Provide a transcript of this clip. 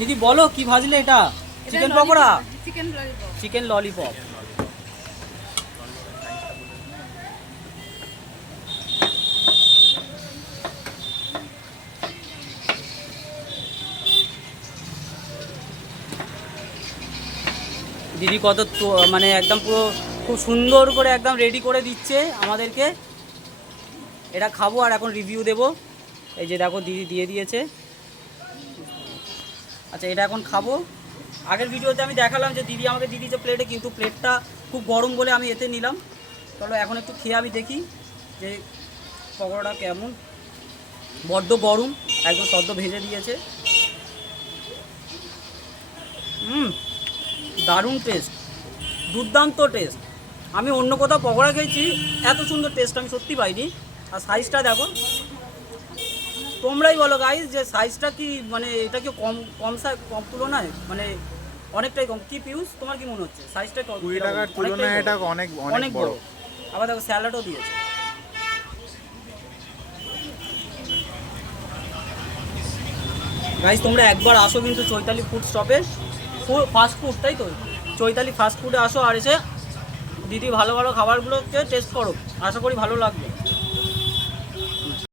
দিদি বলো কি ভাজলে এটা? Chicken pakora, chicken lollipop. Chicken lollipop. দিদি কত মানে একদম পুরো খুব সুন্দর করে একদম রেডি করে দিচ্ছে আমাদেরকে। এটা খাবো আর এখন রিভিউ দেবো। এই যে দেখো দিদি দিয়ে দিয়েছে। আচ্ছা এটা এখন খাবো। আগের ভিডিওতে আমি দেখালাম যে দিদি আমাকে দিয়ে দিয়েছে প্লেটে, কিন্তু প্লেটটা খুব গরম বলে আমি এতে নিলাম। চলো এখন একটু খেয়ে আমি দেখি যে পকোড়াটা কেমন। বড্ড গরম, একদম সদ্য ভেজে দিয়েছে। দারুণ টেস্ট, দুর্দান্ত টেস্ট। আমি অন্য কোথাও পকোড়া খেয়েছি, এত সুন্দর টেস্ট আমি সত্যি পাইনি। আর সাইজটা দেখো, তোমরাই বলো গাইস যে সাইজটা কি মানে এটা কি কম কম কম তুলনায় মানে অনেকটাই কম। কি পিউস তোমার কি মনে হচ্ছে সাইজটা? 20 টাকার তুলনায় এটা অনেক অনেক বড়। আবার দেখো স্যালাডও দিয়েছে। গাইস তোমরা একবার আসো কিন্তু চৈতালি ফুড স্টপে, ফাস্ট ফুড, তাই তো? চৈতালি ফাস্ট ফুডে আসো আর এসে দিদি ভালো ভালো খাবারগুলোকে টেস্ট করো, আশা করি ভালো লাগবে।